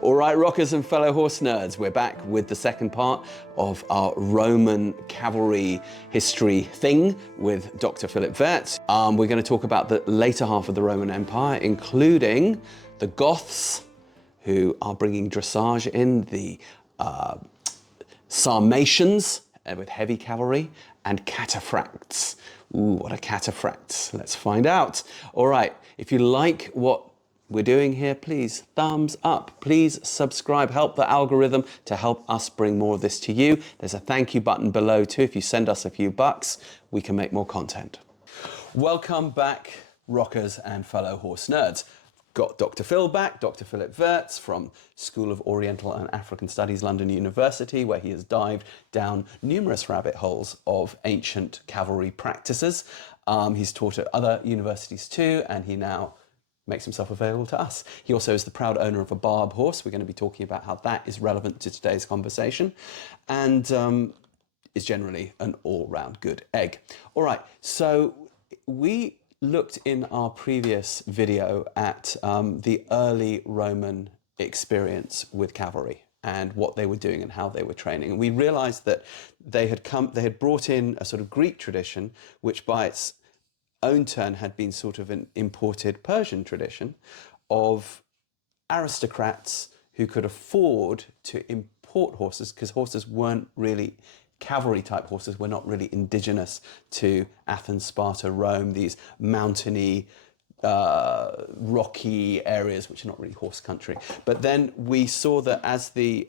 All right, rockers and fellow horse nerds, we're back with the second part of our Roman cavalry history thing with Dr. Philip Wirtz. We're going to talk about the later half of the Roman Empire, including the Goths, who are bringing dressage in, the Sarmatians with heavy cavalry, and Cataphracts. Ooh, what are Cataphracts? Let's find out. All right, if you like what we're doing here, please thumbs up, please subscribe, help the algorithm to help us bring more of this to you. There's a thank you button below too. If you send us a few bucks, we can make more content. Welcome back, rockers and fellow horse nerds. Got Dr. Phil back, Dr. Philip Wirtz from School of Oriental and African Studies, London University, where he has dived down numerous rabbit holes of ancient cavalry practices. He's taught at other universities too, and he now makes himself available to us. He also is the proud owner of a barb horse. We're going to be talking about how that is relevant to today's conversation, and is generally an all-round good egg. All right, so we looked in our previous video at the early Roman experience with cavalry and what they were doing and how they were training. And we realized that they had brought in a sort of Greek tradition, which by its own turn had been sort of an imported Persian tradition of aristocrats who could afford to import horses, because horses weren't really, cavalry type horses were not really indigenous to Athens, Sparta, Rome, these mountainy, rocky areas which are not really horse country. But then we saw that as these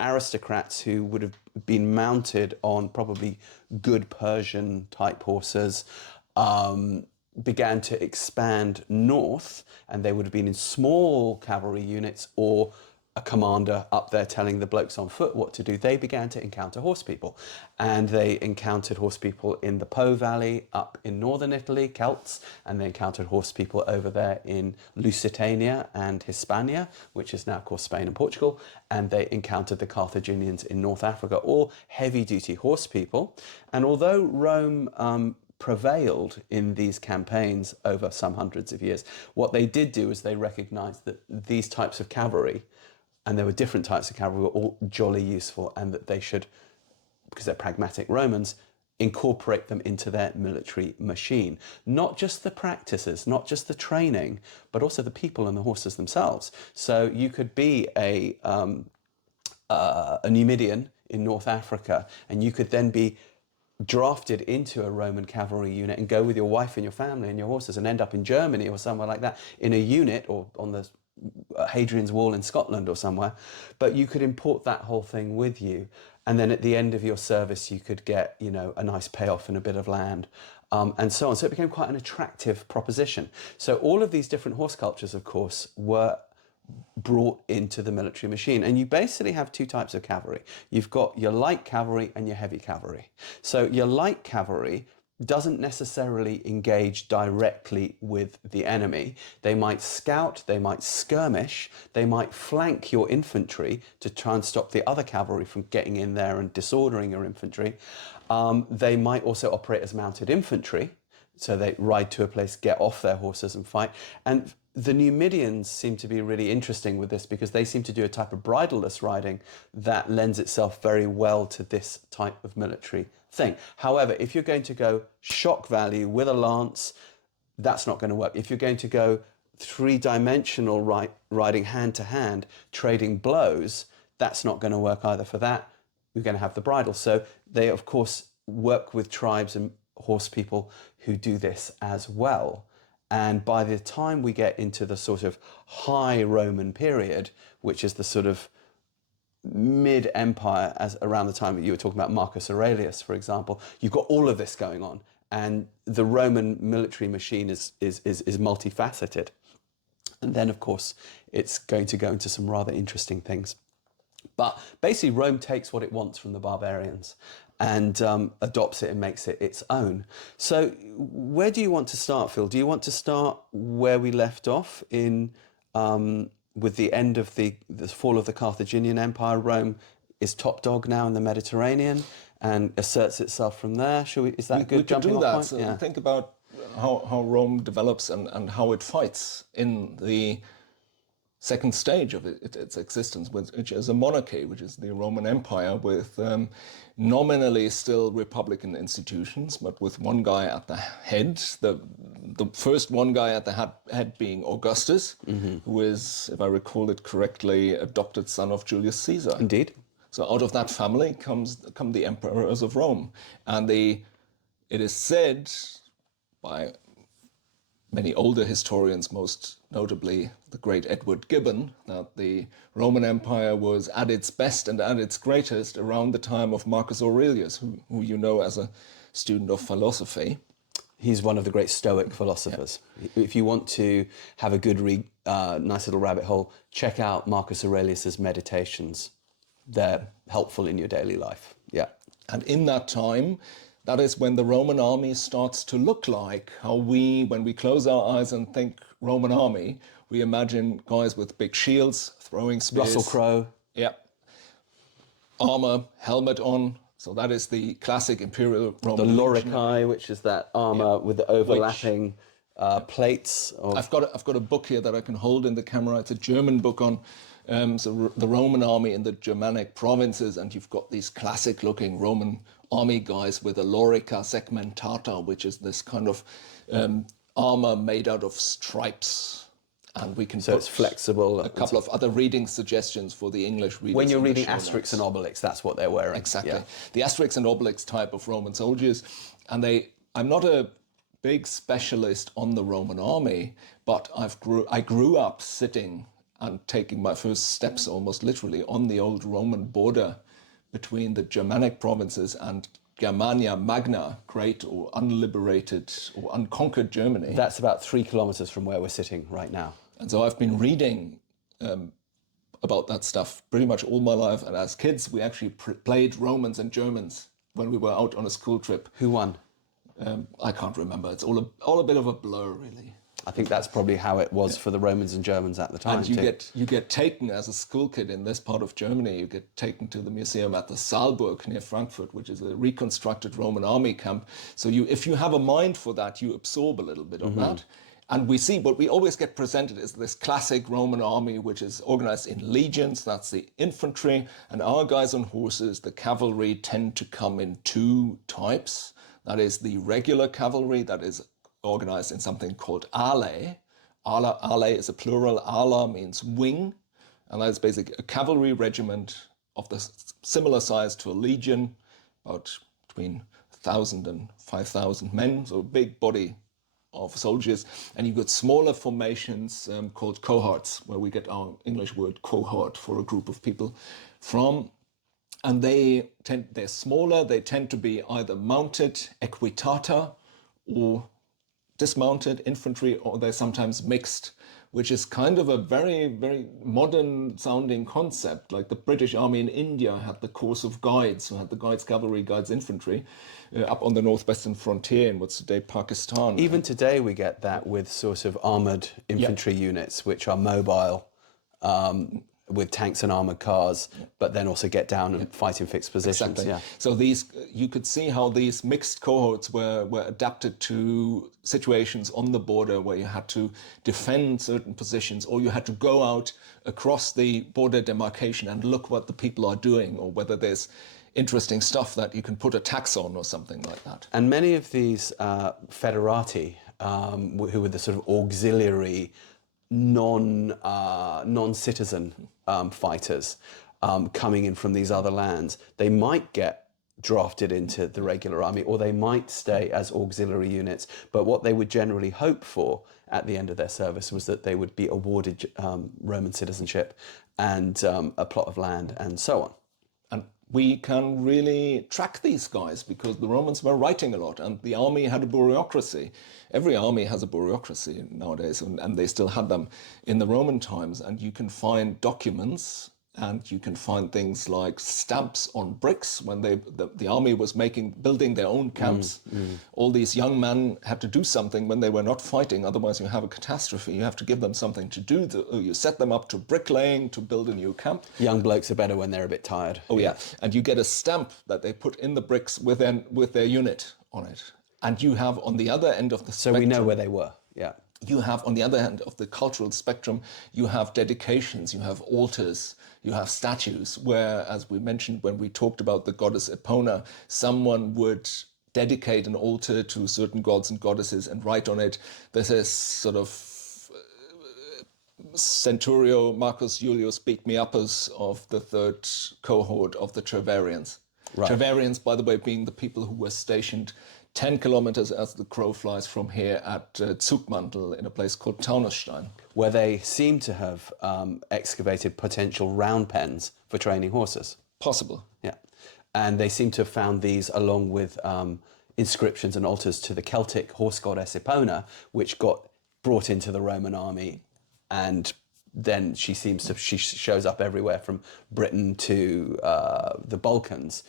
aristocrats who would have been mounted on probably good Persian type horses began to expand north, and they would have been in small cavalry units or a commander up there telling the blokes on foot what to do. They began to encounter horse people, and they encountered horse people in the Po Valley up in northern Italy, Celts, and they encountered horse people over there in Lusitania and Hispania, which is now called Spain and Portugal, and they encountered the Carthaginians in North Africa, all heavy-duty horse people. And although Rome prevailed in these campaigns over some hundreds of years, what they did do is they recognized that these types of cavalry, and there were different types of cavalry, were all jolly useful, and that they should, because they're pragmatic Romans, incorporate them into their military machine. Not just the practices, not just the training, but also the people and the horses themselves. So you could be a Numidian in North Africa, and you could then be drafted into a Roman cavalry unit and go with your wife and your family and your horses and end up in Germany or somewhere like that in a unit, or on the Hadrian's Wall in Scotland or somewhere. But you could import that whole thing with you, and then at the end of your service you could get, you know, a nice payoff and a bit of land, and so on. So it became quite an attractive proposition. So all of these different horse cultures, of course, were brought into the military machine. And you basically have two types of cavalry. You've got your light cavalry and your heavy cavalry. So your light cavalry doesn't necessarily engage directly with the enemy. They might scout, they might skirmish, they might flank your infantry to try and stop the other cavalry from getting in there and disordering your infantry. They might also operate as mounted infantry. So they ride to a place, get off their horses and fight. And the Numidians seem to be really interesting with this, because they seem to do a type of bridleless riding that lends itself very well to this type of military thing. However, if you're going to go shock value with a lance, that's not going to work. If you're going to go three-dimensional riding hand-to-hand, trading blows, that's not going to work either. For that, you're going to have the bridle. So they, of course, work with tribes and horse people who do this as well. And by the time we get into the sort of high Roman period, which is the sort of mid-empire, as around the time that you were talking about Marcus Aurelius, for example, you've got all of this going on. And the Roman military machine is multifaceted. And then, of course, it's going to go into some rather interesting things. But basically, Rome takes what it wants from the barbarians and adopts it and makes it its own. So where do you want to start, Phil? Do you want to start where we left off in with the end of the fall of the Carthaginian Empire? Rome is top dog now in the Mediterranean and asserts itself from there. Is that a good jumping off point? So think about how Rome develops and how it fights in the second stage of its existence, which is a monarchy, which is the Roman Empire, with nominally still republican institutions, but with one guy at the head. The first one guy at the head being Augustus, who is, if I recall it correctly, adopted son of Julius Caesar. Indeed. So out of that family come the emperors of Rome, and it is said by many older historians, most notably the great Edward Gibbon, that the Roman Empire was at its best and at its greatest around the time of Marcus Aurelius, who you know as a student of philosophy. He's one of the great Stoic philosophers. Yeah. If you want to have a good read, nice little rabbit hole, check out Marcus Aurelius's Meditations. They're helpful in your daily life. Yeah. And in that time, that is when the Roman army starts to look like how when we close our eyes and think Roman army, we imagine guys with big shields, throwing spears. Russell Crowe. Yeah. Armor, helmet on. So that is the classic imperial Roman. The loricae, which is that armor with the overlapping plates. I've got a book here that I can hold in the camera. It's a German book on the Roman army in the Germanic provinces, and you've got these classic-looking Roman army guys with a lorica segmentata, which is this kind of armor made out of stripes. And we can it's flexible. A couple of other reading suggestions for the English readers. When you're reading Asterix and Obelix, that's what they're wearing. Exactly. Yeah. The Asterix and Obelix type of Roman soldiers. And I'm not a big specialist on the Roman army, but I grew up sitting and taking my first steps almost literally on the old Roman border between the Germanic provinces and Germania Magna, great or unliberated or unconquered Germany. That's about 3 kilometers from where we're sitting right now. And so I've been reading about that stuff pretty much all my life. And as kids, we actually played Romans and Germans when we were out on a school trip. Who won? I can't remember. It's all a bit of a blur, really. I think that's probably how it was for the Romans and Germans at the time. And you get taken as a school kid in this part of Germany. You get taken to the museum at the Saalburg near Frankfurt, which is a reconstructed Roman army camp. So if you have a mind for that, you absorb a little bit of that. And we see what we always get presented as this classic Roman army, which is organized in legions. That's the infantry. And our guys on horses, the cavalry, tend to come in two types. That is the regular cavalry that is organized in something called ale. Ale is a plural. Ala means wing. And that's basically a cavalry regiment of the similar size to a legion, about between 1,000 and 5,000 men. So a big body of soldiers. And you've got smaller formations called cohorts, where we get our English word cohort for a group of people from. And they're smaller. They tend to be either mounted equitata or dismounted infantry, or they're sometimes mixed, which is kind of a very, very modern sounding concept. Like the British Army in India had the Corps of Guides, who had the Guides Cavalry, Guides Infantry, up on the northwestern frontier in what's today Pakistan. Even today we get that with sort of armoured infantry units, which are mobile, with tanks and armoured cars, but then also get down and fight in fixed positions. Exactly. Yeah. So you could see how these mixed cohorts were adapted to situations on the border where you had to defend certain positions, or you had to go out across the border demarcation and look what the people are doing, or whether there's interesting stuff that you can put a tax on or something like that. And many of these federati, who were the sort of auxiliary non-citizen fighters coming in from these other lands, they might get drafted into the regular army, or they might stay as auxiliary units. But what they would generally hope for at the end of their service was that they would be awarded Roman citizenship and a plot of land and so on. And we can really track these guys because the Romans were writing a lot, and the army had a bureaucracy. Every army has a bureaucracy nowadays, and they still had them in the Roman times. And you can find documents, and you can find things like stamps on bricks when the army was building their own camps. All these young men had to do something when they were not fighting, otherwise you have a catastrophe. You have to give them something to do. You set them up to bricklaying to build a new camp. Young blokes are better when they're a bit tired. Oh yeah, and you get a stamp that they put in the bricks with their unit on it. And you have on the other end of the spectrum... So we know where they were, yeah. You have, on the other hand of the cultural spectrum, you have dedications, you have altars, you have statues, where, as we mentioned when we talked about the goddess Epona, someone would dedicate an altar to certain gods and goddesses and write on it, this is sort of Centurio Marcus Aurelius beat me uppers of the third cohort of the Trevarians. Right. Trevarians, by the way, being the people who were stationed 10 kilometers as the crow flies from here at Zugmantel in a place called Taunusstein. Where they seem to have excavated potential round pens for training horses. Possible. Yeah. And they seem to have found these along with inscriptions and altars to the Celtic horse goddess Epona, which got brought into the Roman army, and then she shows up everywhere from Britain to the Balkans.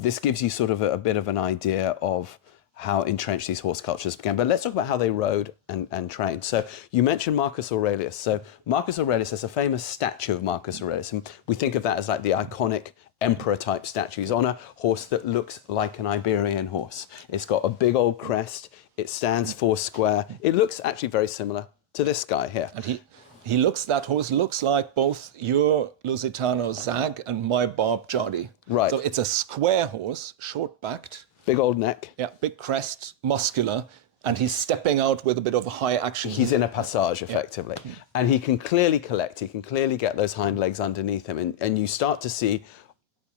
This gives you sort of a bit of an idea of how entrenched these horse cultures began. But let's talk about how they rode and trained. So you mentioned Marcus Aurelius. So Marcus Aurelius, there's a famous statue of Marcus Aurelius, and we think of that as like the iconic emperor type statue. He's on a horse that looks like an Iberian horse. It's got a big old crest. It stands four square. It looks actually very similar to this guy here. And that horse looks like both your Lusitano Zag and my Barb Jardy. Right. So it's a square horse, short-backed. Big old neck. Yeah, big crest, muscular, and he's stepping out with a bit of a high action. He's in a passage, effectively. Yeah. And he can clearly collect, he can clearly get those hind legs underneath him. And you start to see,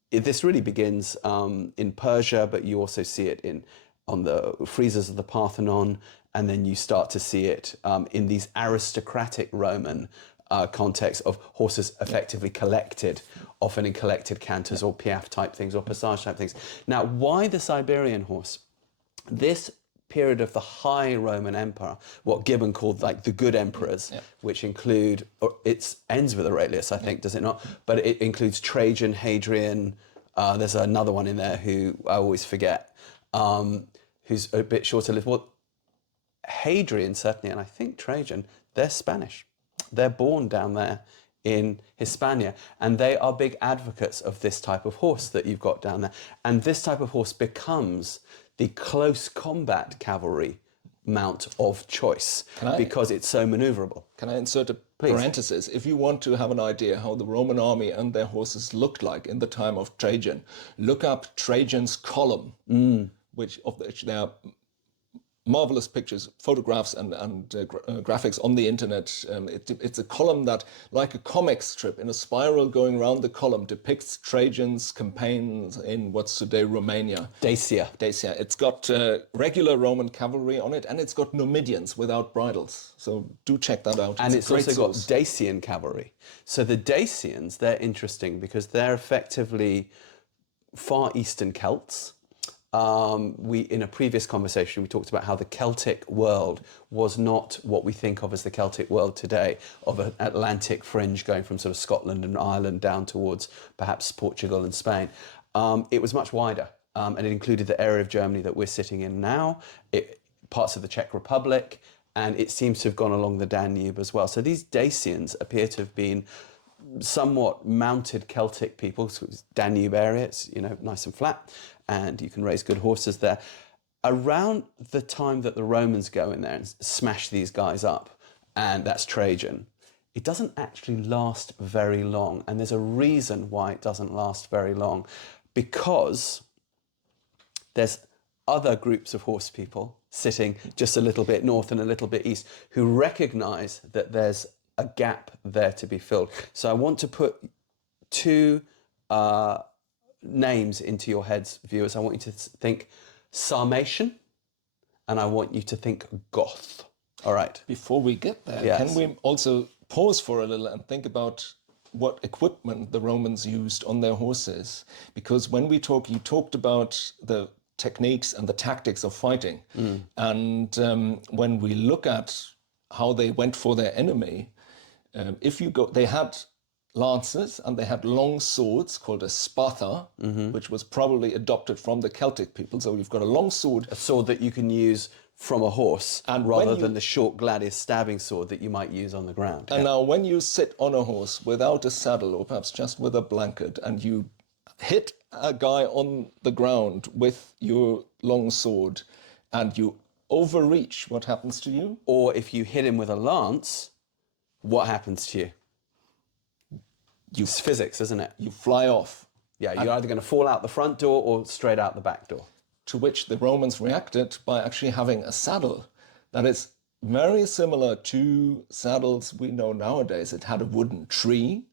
this really begins in Persia, but you also see it on the friezes of the Parthenon, and then you start to see it in these aristocratic Roman context of horses effectively collected, often in collected canters or piaffe type things or passage type things. Now, why the Siberian horse? This period of the high Roman Empire, what Gibbon called like the good emperors, which include, or it ends with Aurelius, I think, does it not? But it includes Trajan, Hadrian, there's another one in there who I always forget, who's a bit shorter lived. Well, Hadrian certainly, and I think Trajan, they're Spanish. They're born down there in Hispania, and they are big advocates of this type of horse that you've got down there. And this type of horse becomes the close combat cavalry mount of choice because it's so maneuverable. Can I insert a parenthesis? If you want to have an idea how the Roman army and their horses looked like in the time of Trajan, look up Trajan's Column, which there are marvelous pictures, photographs and graphics on the internet. It's a column that, like a comic strip in a spiral going around the column, depicts Trajan's campaigns in what's today Romania. Dacia. It's got regular Roman cavalry on it, and it's got Numidians without bridles. So do check that out. And it's also got Dacian cavalry. So the Dacians, they're interesting because they're effectively Far Eastern Celts. In a previous conversation, we talked about how the Celtic world was not what we think of as the Celtic world today, of an Atlantic fringe going from sort of Scotland and Ireland down towards perhaps Portugal and Spain. It was much wider, and it included the area of Germany that we're sitting in now, parts of the Czech Republic, and it seems to have gone along the Danube as well. So these Dacians appear to have been somewhat mounted Celtic people. So it's Danube area, it's nice and flat, and you can raise good horses there. Around the time that the Romans go in there and smash these guys up, and that's Trajan, it doesn't actually last very long. And there's a reason why it doesn't last very long, because there's other groups of horse people sitting just a little bit north and a little bit east who recognize that there's a gap there to be filled. So I want to put two names into your heads, viewers. I want you to think Sarmatian, and I want you to think Goth. All right. Before we get there, can we also pause for a little and think about what equipment the Romans used on their horses? Because when you talked about the techniques and the tactics of fighting. And when we look at how they went for their enemy, they had lances and they had long swords called a spatha, which was probably adopted from the Celtic people. So you've got a long sword. A sword that you can use from a horse, and rather than the short gladius stabbing sword that you might use on the ground. And now when you sit on a horse without a saddle, or perhaps just with a blanket, and you hit a guy on the ground with your long sword, and you overreach, what happens to you? Or if you hit him with a lance, what happens to you? It's physics, isn't it? You fly off. Yeah, you're either going to fall out the front door or straight out the back door. To which the Romans reacted by actually having a saddle that is very similar to saddles we know nowadays. It had a wooden tree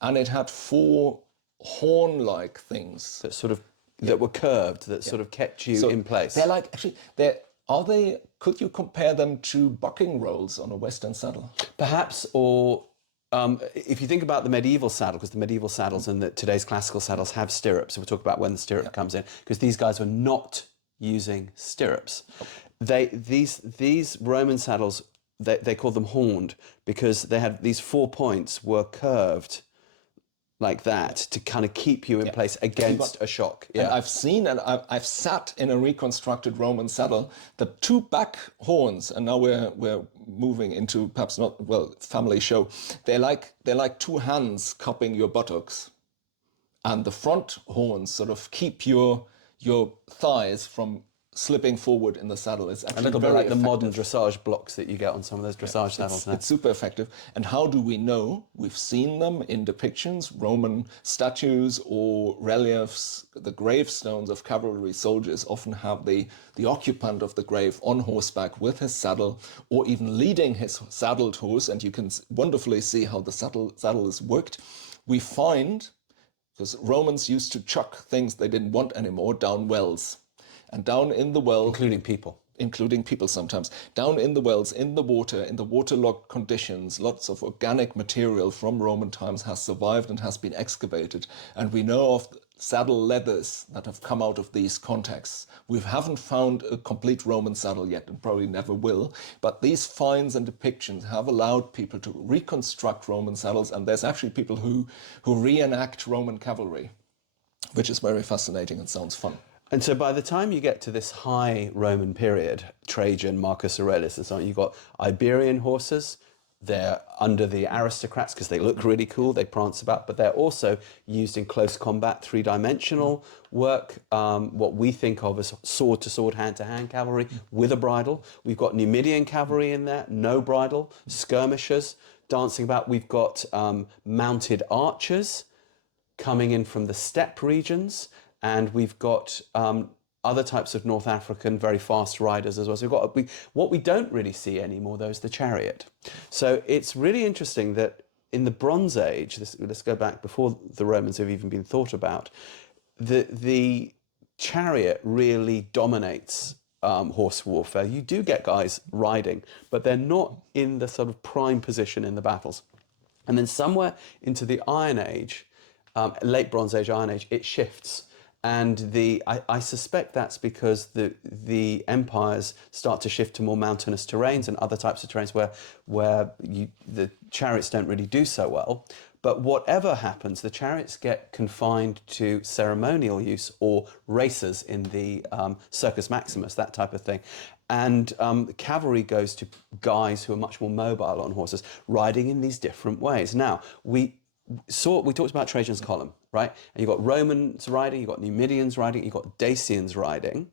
and it had 4 horn-like things. That were curved, that sort of kept you in place. They're like, actually, could you compare them to bucking rolls on a Western saddle? Perhaps, or if you think about the medieval saddle, because the medieval saddles and today's classical saddles have stirrups, so we'll talk about when the stirrup comes in, because these guys were not using stirrups. These Roman saddles, they called them horned, because they had these 4 points were curved like that to kind of keep you in place against a shock. And I've seen, and I've sat in a reconstructed Roman saddle, the 2 back horns, and now we're moving into perhaps not, family show. They're like 2 hands cupping your buttocks, and the front horns sort of keep your thighs from slipping forward in the saddle. It's actually a little bit very like the modern effective. dressage blocks that you get on some of those dressage saddles now. It's super effective. And how do we know? We've seen them in depictions, Roman statues or reliefs. The gravestones of cavalry soldiers often have the occupant of the grave on horseback with his saddle, or even leading his saddled horse, and you can wonderfully see how the saddle is worked. We find, because Romans used to chuck things they didn't want anymore down wells. And down in the well... Including people sometimes. Down in the wells, in the waterlogged conditions, lots of organic material from Roman times has survived and has been excavated. And we know of saddle leathers that have come out of these contexts. We haven't found a complete Roman saddle yet, and probably never will. But these finds and depictions have allowed people to reconstruct Roman saddles. And there's actually people who reenact Roman cavalry, which is very fascinating and sounds fun. And so by the time you get to this high Roman period, Trajan, Marcus Aurelius and so on, you've got Iberian horses. They're under the aristocrats because they look really cool, they prance about, but they're also used in close combat, 3-dimensional work, what we think of as sword-to-sword, hand-to-hand cavalry with a bridle. We've got Numidian cavalry in there, no bridle, skirmishers dancing about. We've got mounted archers coming in from the steppe regions, and we've got other types of North African very fast riders as well. So what we don't really see anymore, though, is the chariot. So it's really interesting that in the Bronze Age, let's go back before the Romans have even been thought about, the chariot really dominates horse warfare. You do get guys riding, but they're not in the sort of prime position in the battles. And then somewhere into the Iron Age, late Bronze Age, Iron Age, it shifts. And I suspect that's because the empires start to shift to more mountainous terrains and other types of terrains where the chariots don't really do so well. But whatever happens, the chariots get confined to ceremonial use or races in the Circus Maximus, that type of thing. And cavalry goes to guys who are much more mobile on horses, riding in these different ways. Now, we talked about Trajan's Column, right? And you've got Romans riding, you've got Numidians riding, you've got Dacians riding.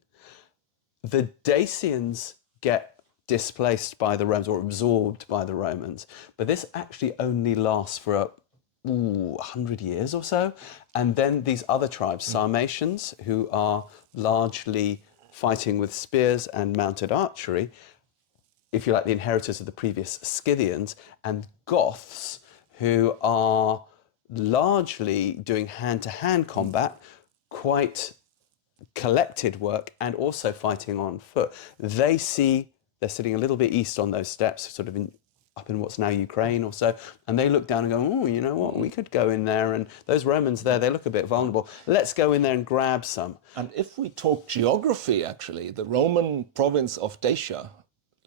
The Dacians get displaced by the Romans or absorbed by the Romans, but this actually only lasts for 100 years or so. And then these other tribes, Sarmatians, who are largely fighting with spears and mounted archery, if you like, the inheritors of the previous Scythians, and Goths, who are largely doing hand-to-hand combat, quite collected work, and also fighting on foot. They're sitting a little bit east on those steppes, sort of up in what's now Ukraine or so, and they look down and go, oh, you know what, we could go in there, and those Romans there, they look a bit vulnerable. Let's go in there and grab some. And if we talk geography, actually, the Roman province of Dacia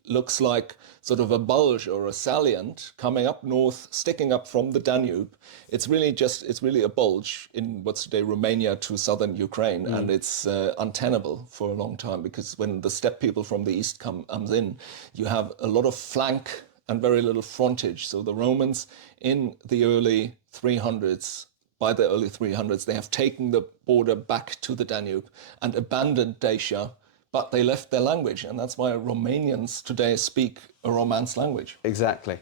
looks like sort of a bulge or a salient coming up north, sticking up from the Danube. It's really a bulge in what's today Romania to southern Ukraine, and it's untenable for a long time, because when the steppe people from the east comes in, you have a lot of flank and very little frontage. So the Romans in the early 300s, by the early 300s, they have taken the border back to the Danube and abandoned Dacia but they left their language, and that's why Romanians today speak a Romance language. Exactly.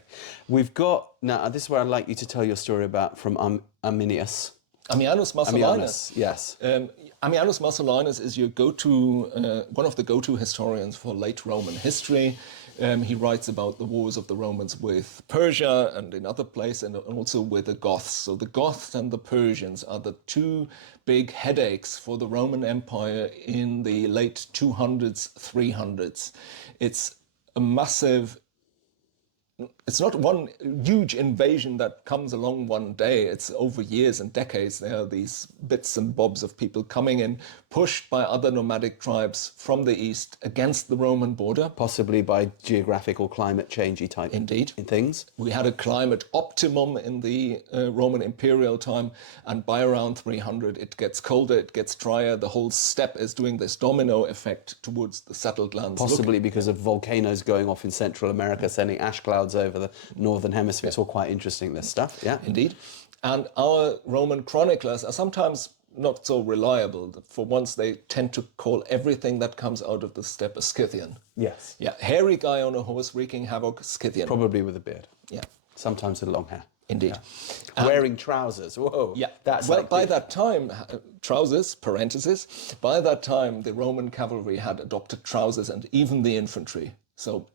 We've got, now this is where I'd like you to tell your story about from Ammianus. Ammianus Marcellinus. Yes. Ammianus Marcellinus is your go-to, one of the go-to historians for late Roman history. He writes about the wars of the Romans with Persia and in other places, and also with the Goths. So the Goths and the Persians are the two big headaches for the Roman Empire in the late 200s, 300s. It's a massive, it's not one huge invasion that comes along one day. It's over years and decades. There are these bits and bobs of people coming in, pushed by other nomadic tribes from the east against the Roman border. Possibly by geographic or climate changey type Indeed. in things. We had a climate optimum in the Roman imperial time, and by around 300 it gets colder, it gets drier. The whole steppe is doing this domino effect towards the settled lands. Possibly because of volcanoes going off in Central America, sending ash clouds over the northern hemisphere. It's all quite interesting, this stuff. Yeah. Indeed. And our Roman chroniclers are sometimes not so reliable. For once, they tend to call everything that comes out of the steppe a Scythian. Yes. Yeah, hairy guy on a horse wreaking havoc, Scythian. Probably with a beard. Yeah. Sometimes with long hair. Indeed. Yeah. Wearing trousers. Whoa. Yeah. That's well, like by that time, trousers, parenthesis, by that time, the Roman cavalry had adopted trousers and even the infantry. So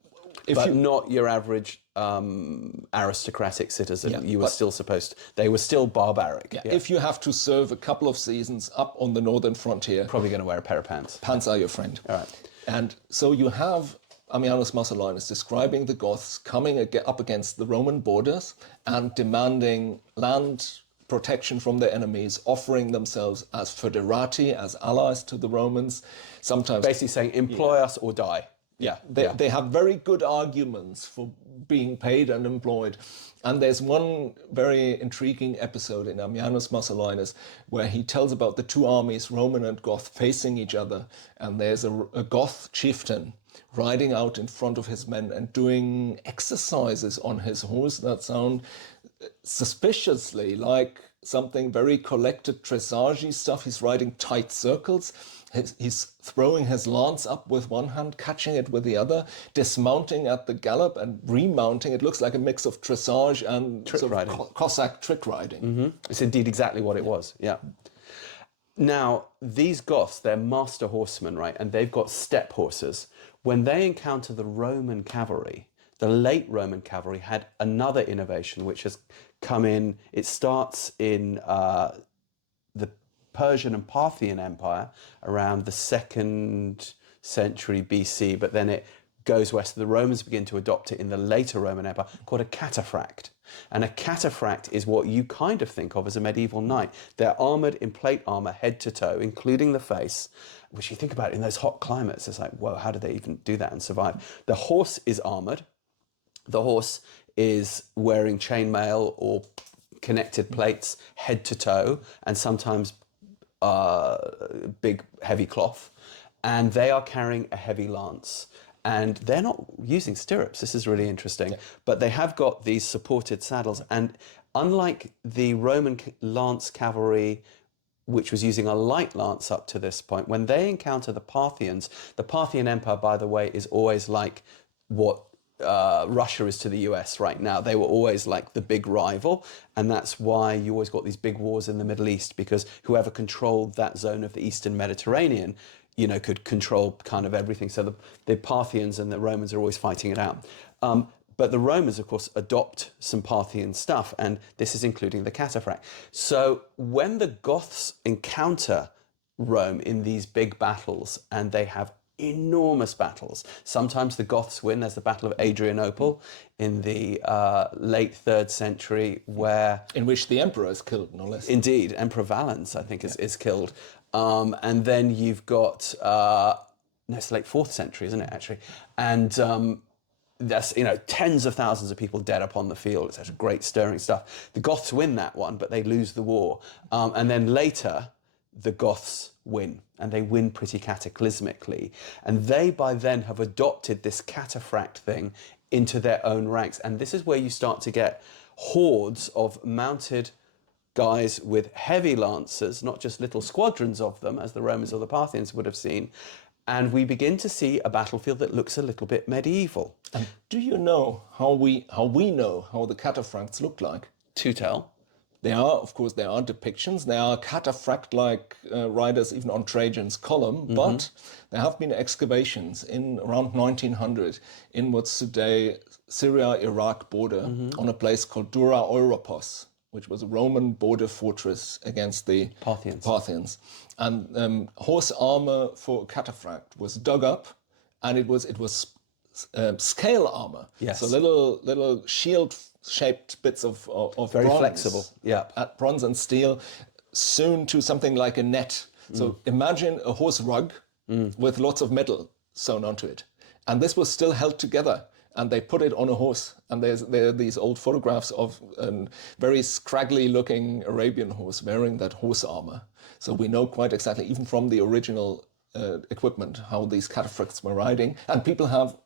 but not your average aristocratic citizen. Yeah, you were still supposed to, they were still barbaric. Yeah. If you have to serve a couple of seasons up on the northern frontier, probably going to wear a pair of pants. Pants are your friend. All right. And so you have Ammianus Marcellinus describing the Goths coming up against the Roman borders and demanding land protection from their enemies, offering themselves as foederati, as allies to the Romans. Sometimes basically saying, employ us or die. Yeah, they have very good arguments for being paid and employed. And there's one very intriguing episode in Ammianus Marcellinus where he tells about the two armies, Roman and Goth, facing each other. And there's a Goth chieftain riding out in front of his men and doing exercises on his horse that sound suspiciously like something very collected dressage stuff. He's riding tight circles. He's throwing his lance up with one hand, catching it with the other, dismounting at the gallop and remounting. It looks like a mix of dressage and trick riding. Cossack trick riding. Mm-hmm. It's indeed exactly what it was, yeah. Now, these Goths, they're master horsemen, right? And they've got steppe horses. When they encounter the Roman cavalry, the late Roman cavalry had another innovation which has come in. It starts in the Persian and Parthian Empire around the 2nd century BC, but then it goes west. The Romans begin to adopt it in the later Roman Empire, called a cataphract. And a cataphract is what you kind of think of as a medieval knight. They're armoured in plate armour, head to toe, including the face, which you think about in those hot climates, it's like, whoa, how do they even do that and survive? The horse is armoured. The horse is wearing chainmail or connected plates, head to toe, and sometimes big heavy cloth, and they are carrying a heavy lance, and they're not using stirrups. This is really interesting. But they have got these supported saddles, and unlike the Roman lance cavalry, which was using a light lance up to this point, when they encounter the Parthians, the Parthian Empire, by the way, is always like what Russia is to the US right now. They were always like the big rival, and that's why you always got these big wars in the Middle East, because whoever controlled that zone of the Eastern Mediterranean, you know, could control kind of everything. So the Parthians and the Romans are always fighting it out. But the Romans, of course, adopt some Parthian stuff, and this is including the cataphract. So when the Goths encounter Rome in these big battles, and they have enormous battles. Sometimes the Goths win. There's the Battle of Adrianople in the late 3rd century, in which the emperor is killed, no less. Indeed, Emperor Valens, I think, is killed. And then you've got no, it's the late 4th century, isn't it, actually? And there's, you know, tens of thousands of people dead upon the field. It's such great stirring stuff. The Goths win that one, but they lose the war. And then later, the Goths win, and they win pretty cataclysmically. And they, by then, have adopted this cataphract thing into their own ranks. And this is where you start to get hordes of mounted guys with heavy lances, not just little squadrons of them, as the Romans or the Parthians would have seen. And we begin to see a battlefield that looks a little bit medieval. And do you know how we know how the cataphracts look like? To tell. There are depictions. There are cataphract-like riders even on Trajan's Column, but there have been excavations in around 1900 in what's today Syria-Iraq border on a place called Dura Europos, which was a Roman border fortress against the Parthians. And horse armor for cataphract was dug up, and it was scale armor. Yes. So little shield-shaped bits of very bronze, flexible. Yeah. At bronze and steel, sewn to something like a net. So imagine a horse rug with lots of metal sewn onto it, and this was still held together. And they put it on a horse, and there are these old photographs of a very scraggly-looking Arabian horse wearing that horse armor. So we know quite exactly, even from the original equipment, how these cataphracts were riding, and people have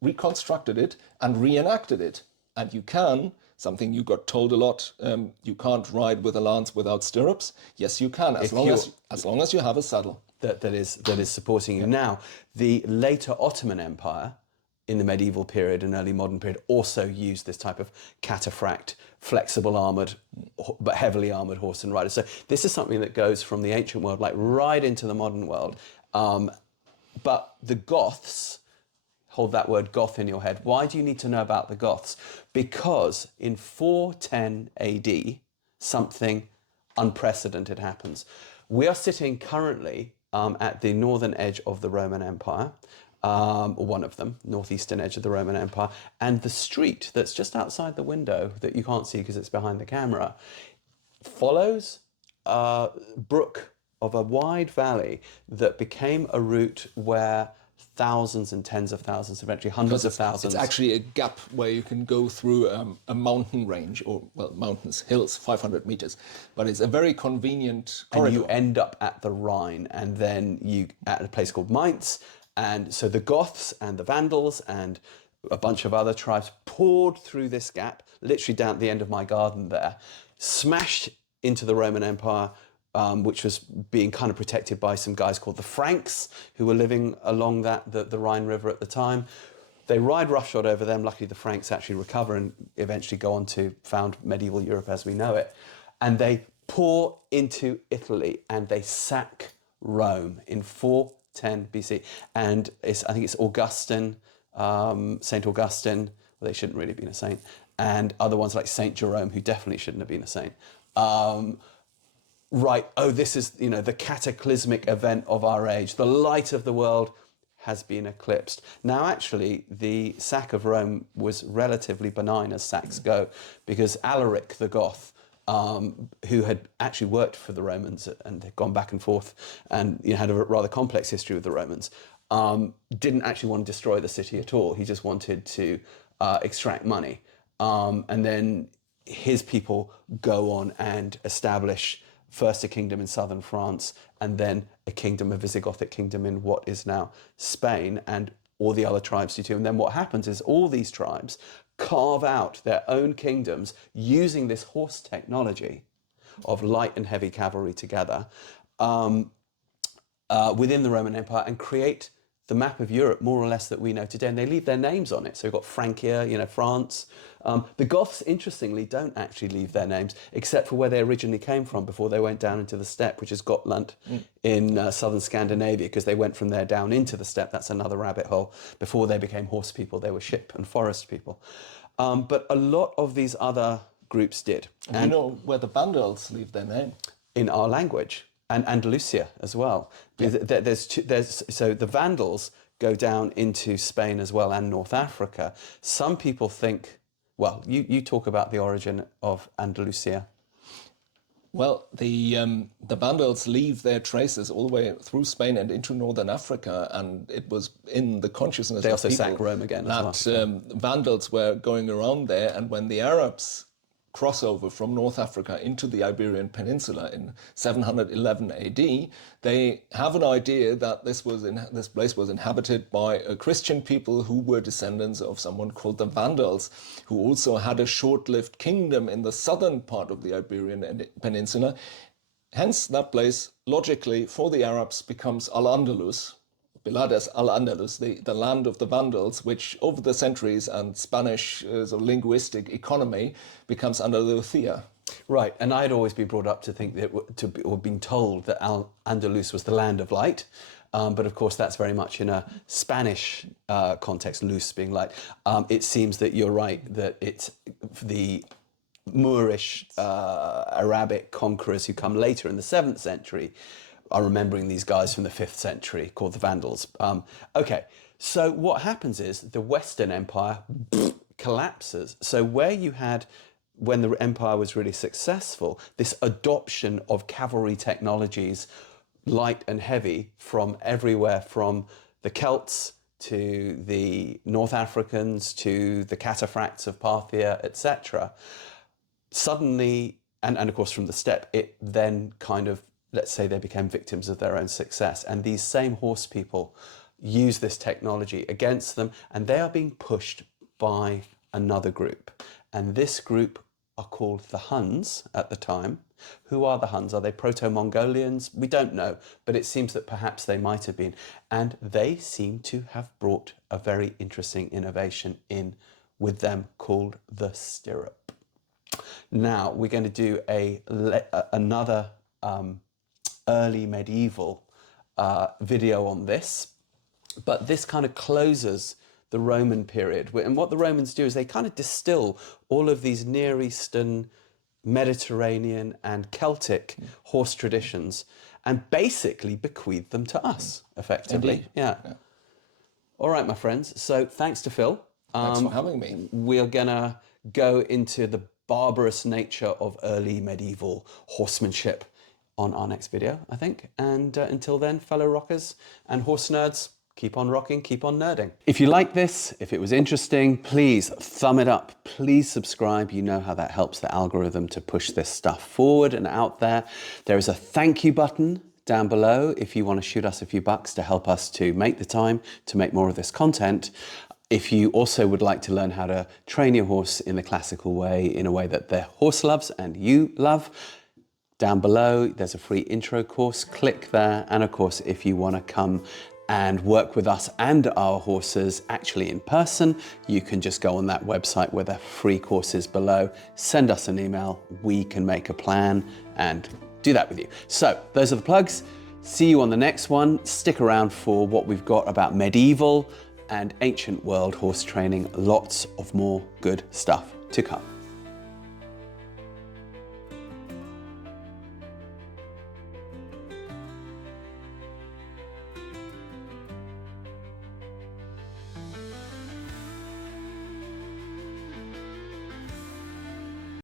reconstructed it and reenacted it. And you can, something you got told a lot, you can't ride with a lance without stirrups. Yes, you can, as long as you have a saddle. That is supporting you. Now, the later Ottoman Empire, in the medieval period and early modern period, also used this type of cataphract, flexible armoured, but heavily armoured horse and rider. So this is something that goes from the ancient world, like right into the modern world. But the Goths, hold that word Goth in your head. Why do you need to know about the Goths? Because in 410 AD, something unprecedented happens. We are sitting currently at the northern edge of the Roman Empire, or one of them, northeastern edge of the Roman Empire, and the street that's just outside the window that you can't see because it's behind the camera follows a brook of a wide valley that became a route where thousands and tens of thousands, eventually hundreds of thousands. It's actually a gap where you can go through a mountain range, or mountains, hills, 500 meters, but it's a very convenient corridor. And you end up at the Rhine, and then you at a place called Mainz. And so the Goths and the Vandals and a bunch of other tribes poured through this gap, literally down at the end of my garden there, smashed into the Roman Empire, which was being kind of protected by some guys called the Franks, who were living along the Rhine River at the time. They ride roughshod over them. Luckily, the Franks actually recover and eventually go on to found medieval Europe as we know it. And they pour into Italy and they sack Rome in 410 BC. And I think it's Augustine, St. Augustine, well, they shouldn't really have been a saint, and other ones like St. Jerome, who definitely shouldn't have been a saint. This is, the cataclysmic event of our age. The light of the world has been eclipsed. Now, actually, the sack of Rome was relatively benign as sacks go, because Alaric the Goth, who had actually worked for the Romans and had gone back and forth and had a rather complex history with the Romans, didn't actually want to destroy the city at all. He just wanted to extract money. And then his people go on and establish first a kingdom in southern France and then a kingdom, a Visigothic kingdom in what is now Spain, and all the other tribes do too. And then what happens is all these tribes carve out their own kingdoms using this horse technology of light and heavy cavalry together within the Roman Empire and create the map of Europe more or less that we know today, and they leave their names on it. So you've got Francia, France. The Goths, interestingly, don't actually leave their names, except for where they originally came from before they went down into the steppe, which is Gotland in southern Scandinavia, because they went from there down into the steppe. That's another rabbit hole. Before they became horse people, they were ship and forest people. But a lot of these other groups did. And you know where the Vandals leave their name? In our language. And Andalusia as well. Yeah. So the Vandals go down into Spain as well, and North Africa. Some people think, well, you talk about the origin of Andalusia. Well, the Vandals leave their traces all the way through Spain and into northern Africa, and it was in the consciousness they of also people sack Rome again that as well. Vandals were going around there, and when the Arabs crossover from North Africa into the Iberian Peninsula in 711 AD, they have an idea that this place was inhabited by Christian people who were descendants of someone called the Vandals, who also had a short-lived kingdom in the southern part of the Iberian Peninsula. Hence, that place, logically, for the Arabs becomes Al-Andalus, Bilades al-Andalus, the land of the Vandals, which over the centuries and Spanish sort of linguistic economy becomes Andalusia. Right, and I'd always been brought up to think that, or been told that Al-Andalus was the land of light. But of course, that's very much in a Spanish context, luz being light. It seems that you're right, that it's the Moorish Arabic conquerors who come later in the 7th century are remembering these guys from the 5th century called the Vandals. Okay, so what happens is the Western Empire collapses. So where you had, when the empire was really successful, this adoption of cavalry technologies, light and heavy, from everywhere, from the Celts to the North Africans to the Cataphracts of Parthia, etc. Suddenly, and of course from the steppe, it then kind of, let's say they became victims of their own success. And these same horse people use this technology against them, and they are being pushed by another group. And this group are called the Huns at the time. Who are the Huns? Are they Proto-Mongolians? We don't know, but it seems that perhaps they might have been. And they seem to have brought a very interesting innovation in with them called the stirrup. Now, we're going to do another early medieval video on this, but this kind of closes the Roman period. And what the Romans do is they kind of distill all of these Near Eastern, Mediterranean and Celtic horse traditions and basically bequeath them to us, effectively. Yeah. All right, my friends. So thanks to Phil. Thanks for having me. We're going to go into the barbarous nature of early medieval horsemanship on our next video, I think. And until then, fellow rockers and horse nerds, keep on rocking, keep on nerding. If you like this, if it was interesting, please thumb it up. Please subscribe. You know how that helps the algorithm to push this stuff forward and out there. There is a thank you button down below if you want to shoot us a few bucks to help us to make the time to make more of this content. If you also would like to learn how to train your horse in the classical way, in a way that the horse loves and you love, down below there's a free intro course. Click there. And of course, if you want to come and work with us and our horses actually in person, you can just go on that website where the free course is below. Send us an email. We can make a plan and do that with you. So those are the plugs. See you on the next one. Stick around for what we've got about medieval and ancient world horse training. Lots of more good stuff to come.